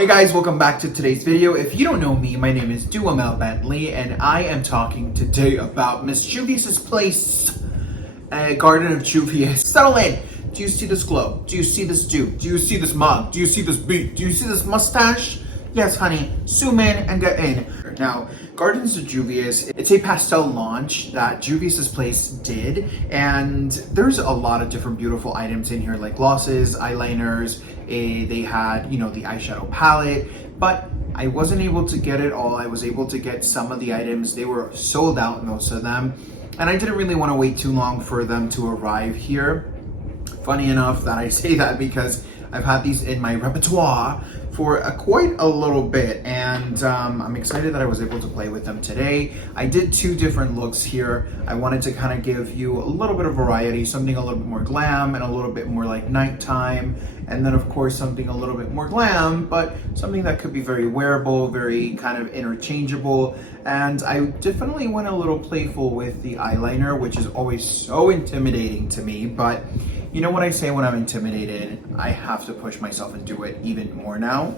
Hey guys, welcome back to today's video. If you don't know me, my name is Duhamel Bentley, and I am talking today about Miss Juvias' place, Garden of Juvias. Settle in. Do you see this glow? Do you see this dew? Do you see this mug? Do you see this beat? Do you see this mustache? Yes, honey. Zoom in and get in. Now, Gardens of Juvias, it's a pastel launch that Juvias' place did, and there's a lot of different beautiful items in here, like glosses, eyeliners. They had, the eyeshadow palette, but I wasn't able to get it all. I was able to get some of the items. They were sold out, most of them, and I didn't really want to wait too long for them to arrive here. Funny enough that I say that because I've had these in my repertoire for quite a little bit, and I'm excited that I was able to play with them today. I did two different looks here. I wanted to kind of give you a little bit of variety, something a little bit more glam and a little bit more like nighttime, and then of course something a little bit more glam, but something that could be very wearable, very kind of interchangeable. And I definitely went a little playful with the eyeliner, which is always so intimidating to me, but you know what I say when I'm intimidated? I have to push myself and do it even more now.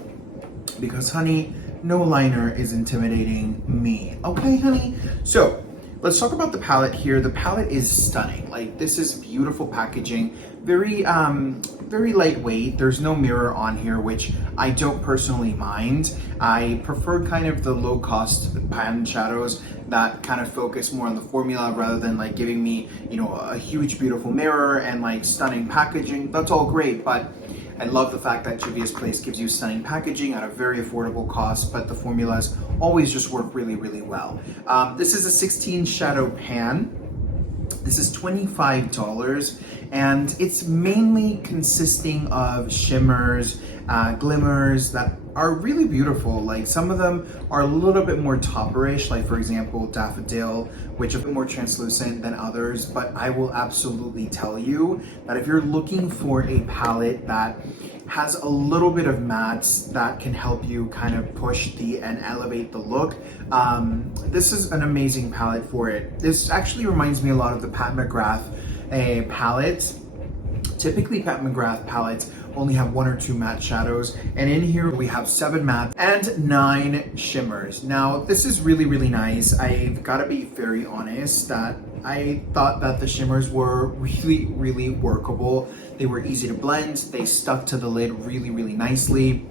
Because honey, no liner is intimidating me. Okay, honey? So, let's talk about the palette here. The palette is stunning. Like, this is beautiful packaging. Very lightweight. There's no mirror on here, which I don't personally mind. I prefer kind of the low-cost pan shadows that kind of focus more on the formula rather than like giving me, a huge beautiful mirror and like stunning packaging. That's all great, but I love the fact that Juvia's Place gives you stunning packaging at a very affordable cost, but the formulas always just work really, really well. This is a 16 shadow pan. This is $25, and it's mainly consisting of shimmers, glimmers that are really beautiful. Like, some of them are a little bit more topperish, like for example Daffodil, which is more translucent than others. But I will absolutely tell you that if you're looking for a palette that has a little bit of mattes that can help you kind of push and elevate the look, this is an amazing palette for it. This actually reminds me a lot of the Pat McGrath palette. Typically Pat McGrath palettes only have 1 or 2 matte shadows, and in here we have 7 matte and 9 shimmers. Now this is really, really nice. I've got to be very honest that I thought that the shimmers were really, really workable. They were easy to blend. They stuck to the lid really, really nicely.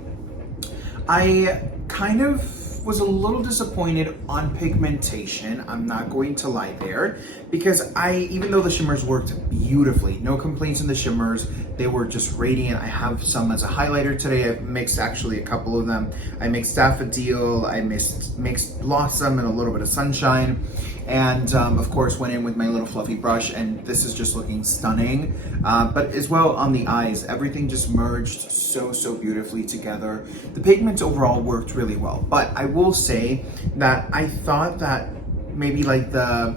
I kind of was a little disappointed on pigmentation. I'm not going to lie there, because even though the shimmers worked beautifully, no complaints in the shimmers, they were just radiant. I have some as a highlighter today. I've mixed actually a couple of them. I mixed Daffodil, I mixed Blossom and a little bit of Sunshine, and of course went in with my little fluffy brush, and this is just looking stunning. But as well on the eyes, everything just merged so beautifully together. The pigment overall worked really well, but I will say that I thought that maybe like the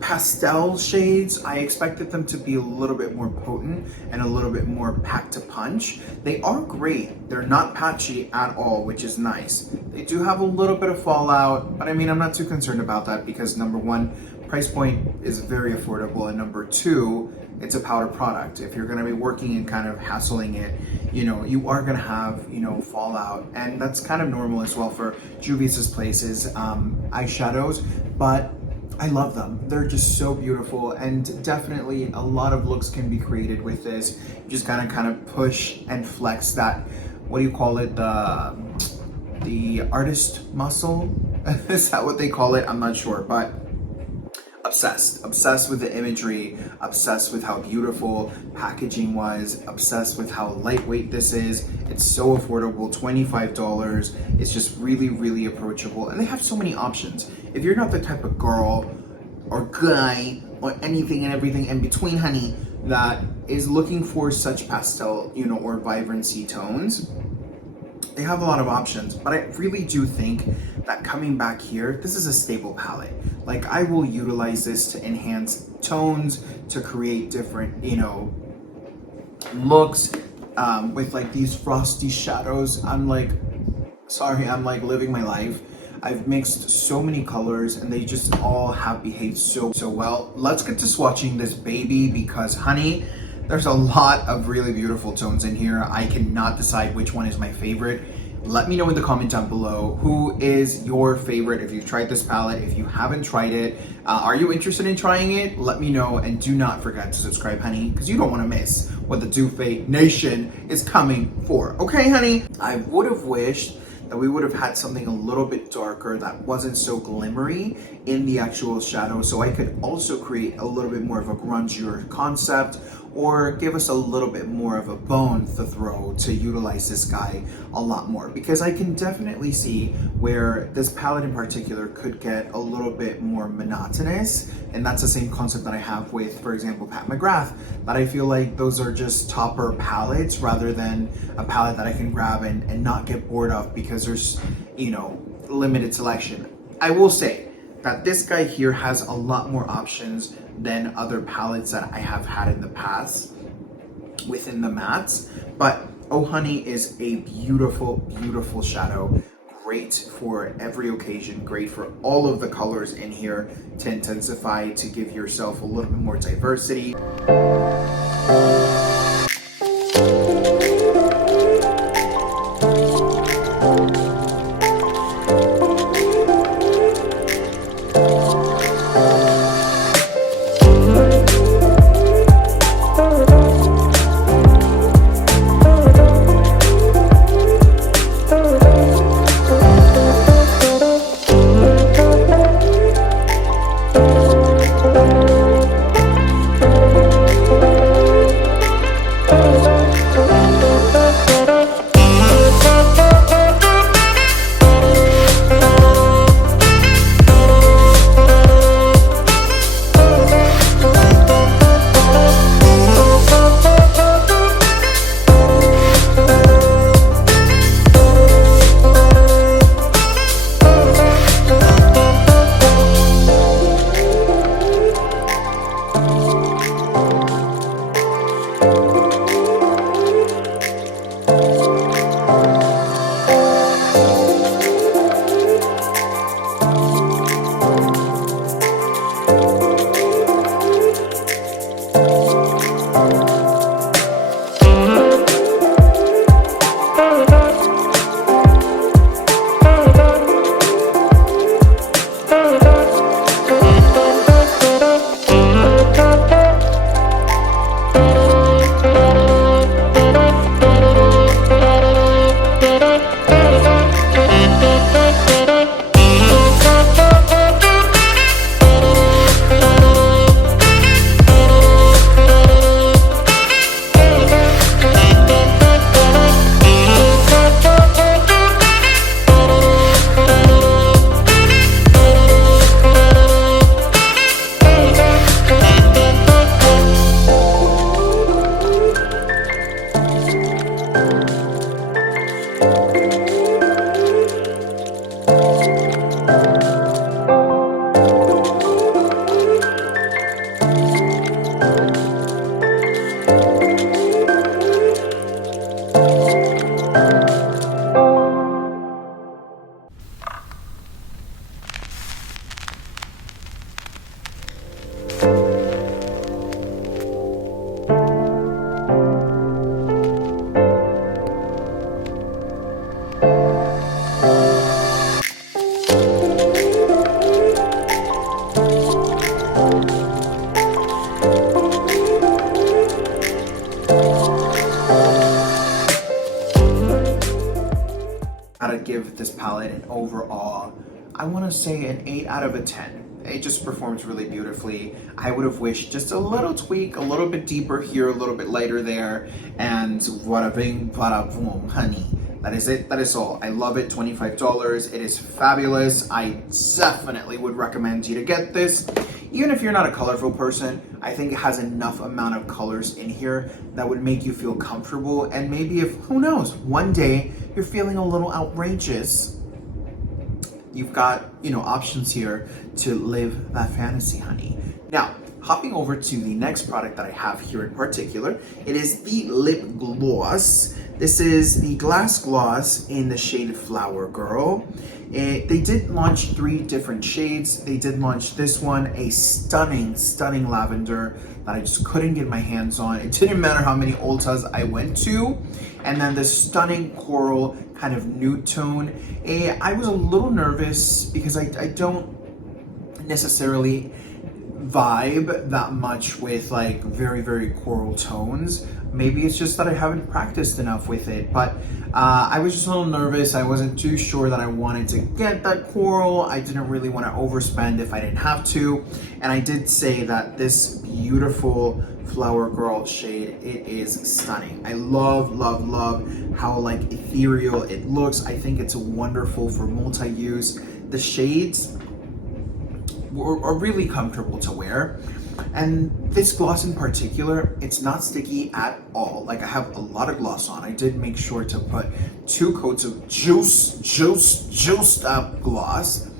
pastel shades, I expected them to be a little bit more potent and a little bit more packed a punch. They are great. They're not patchy at all, which is nice. They do have a little bit of fallout, but I mean, I'm not too concerned about that because number one, price point is very affordable, and number two, it's a powder product. If you're going to be working and kind of hassling it, you are going to have, fallout, and that's kind of normal as well for Juvias' Place's eyeshadows, but I love them. They're just so beautiful, and definitely a lot of looks can be created with this. You just gotta kind of push and flex that, what do you call it, the artist muscle? Is that what they call it? I'm not sure, but obsessed with the imagery, obsessed with how beautiful packaging was, obsessed with how lightweight this is. It's so affordable, $25. It's just really, really approachable, and they have so many options. If you're not the type of girl or guy or anything and everything in between, honey, that is looking for such pastel, or vibrancy tones, they have a lot of options. But I really do think that coming back here, this is a staple palette. Like, I will utilize this to enhance tones, to create different, looks with like these frosty shadows. I'm like living my life. I've mixed so many colors, and they just all have behaved so well. Let's get to swatching this baby, because honey, There's a lot of really beautiful tones in here. I cannot decide which one is my favorite. Let me know in the comment down below who is your favorite if you've tried this palette. If you haven't tried it, are you interested in trying it? Let me know, and do not forget to subscribe, honey, because you don't want to miss what the Duvet Nation is coming for. Okay, honey? I would have wished that we would have had something a little bit darker that wasn't so glimmery in the actual shadow, so I could also create a little bit more of a grungier concept, or give us a little bit more of a bone to throw to utilize this guy a lot more, because I can definitely see where this palette in particular could get a little bit more monotonous, and that's the same concept that I have with, for example, Pat McGrath, that I feel like those are just topper palettes rather than a palette that I can grab and not get bored of because there's, you know, limited selection. I will say that this guy here has a lot more options than other palettes that I have had in the past within the mattes, but Oh Honey is a beautiful, beautiful shadow. Great for every occasion, great for all of the colors in here to intensify, to give yourself a little bit more diversity. Gotta give this palette an overall, I want to say an 8 out of a 10. It just performs really beautifully. I would have wished just a little tweak, a little bit deeper here, a little bit lighter there, and bada bing, bada boom, honey. That is it, that is all. I love it, $25. It is fabulous. I definitely would recommend you to get this. Even if you're not a colorful person, I think it has enough amount of colors in here that would make you feel comfortable. And maybe if, who knows, one day you're feeling a little outrageous, you've got, you know, options here to live that fantasy, honey. Now, hopping over to the next product that I have here in particular, it is the lip gloss. This is the glass gloss in the shade Flower Girl. They did launch 3 different shades. They did launch this one, a stunning lavender that I just couldn't get my hands on. It didn't matter how many Ultas I went to. And then this stunning coral kind of nude tone. I was a little nervous because I don't necessarily vibe that much with like very coral tones. Maybe it's just that I haven't practiced enough with it, but I was just a little nervous. I wasn't too sure that I wanted to get that coral. I didn't really want to overspend if I didn't have to. And I did say that this beautiful Flower Girl shade, it is stunning. I love how like ethereal it looks. I think it's wonderful for multi-use. The shades are really comfortable to wear. And this gloss in particular, it's not sticky at all. Like I have a lot of gloss on. I did make sure to put 2 coats of juiced up gloss.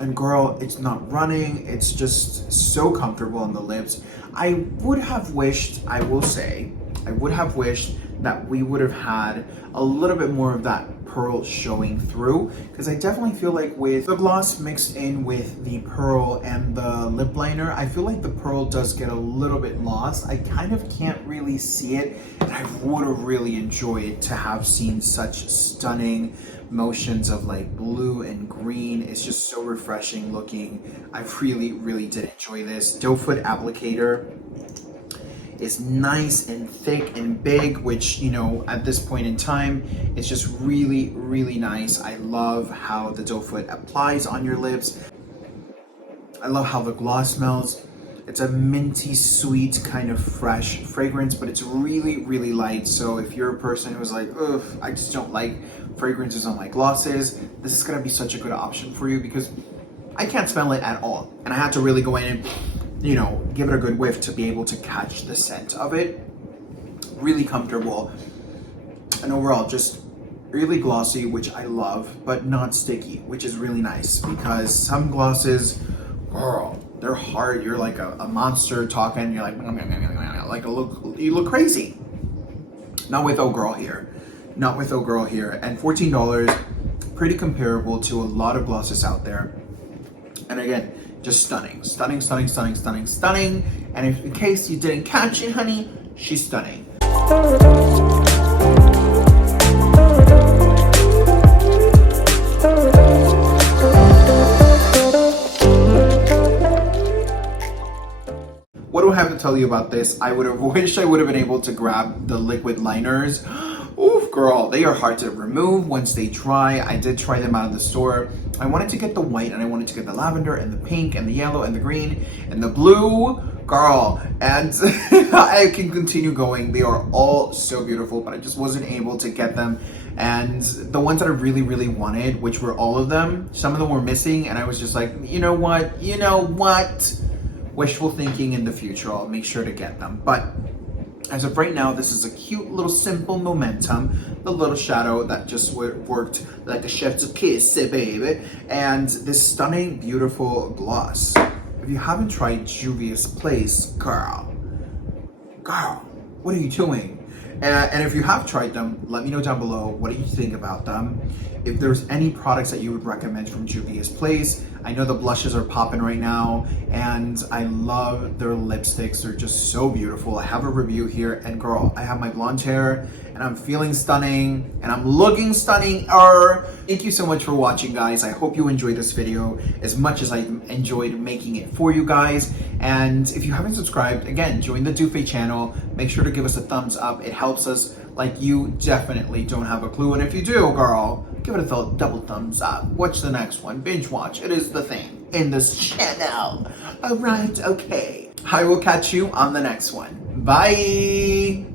And girl, it's not running. It's just so comfortable on the lips. I would have wished, I will say, I would have wished that we would have had a little bit more of that pearl showing through, because I definitely feel like with the gloss mixed in with the pearl and the lip liner, I feel like the pearl does get a little bit lost. I kind of can't really see it, and I would have really enjoyed to have seen such stunning motions of like blue and green. It's just so refreshing looking. I really did enjoy this. Doe foot applicator is nice and thick and big, which, you know, at this point in time, it's just really nice. I love how the doe foot applies on your lips. I love how the gloss smells. It's a minty, sweet, kind of fresh fragrance, but it's really light. So if you're a person who's like, ugh, I just don't like fragrances on my glosses, this is gonna be such a good option for you, because I can't smell it at all. And I had to really go in and, you know, give it a good whiff to be able to catch the scent of it. Really comfortable. And overall, just really glossy, which I love, but not sticky, which is really nice, because some glosses, girl, they're hard. You're like a monster talking, you're like you look crazy. Not with Oh Girl here. Not with Oh Girl here. And $14, pretty comparable to a lot of glosses out there. And again, just stunning. And if in case you didn't catch it, honey, she's stunning. What do I have to tell you about this? I would have wished I would have been able to grab the liquid liners. Oof, girl, they are hard to remove once they dry. I did try them out of the store. I wanted to get the white, and I wanted to get the lavender and the pink and the yellow and the green and the blue, girl. And I can continue going. They are all so beautiful, but I just wasn't able to get them. And the ones that I really wanted, which were all of them, some of them were missing, and I was just like, you know what? Wishful thinking. In the future, I'll make sure to get them. But as of right now, this is a cute little simple momentum, the little shadow that just worked like a chef's kiss, baby, and this stunning, beautiful gloss. If you haven't tried Juvias Place, girl, what are you doing? And if you have tried them, let me know down below, what do you think about them? If there's any products that you would recommend from Juvias Place. I know the blushes are popping right now, and I love their lipsticks. They're just so beautiful. I have a review here, and girl, I have my blonde hair, and I'm feeling stunning, and I'm looking stunning. Thank you so much for watching, guys. I hope you enjoyed this video as much as I enjoyed making it for you guys. And if you haven't subscribed, again, join the Doofy channel. Make sure to give us a thumbs up. It helps us like you definitely don't have a clue. And if you do, girl, give it a double thumbs up. Watch the next one. Binge watch. It is the thing in this channel. All right, okay. I will catch you on the next one. Bye.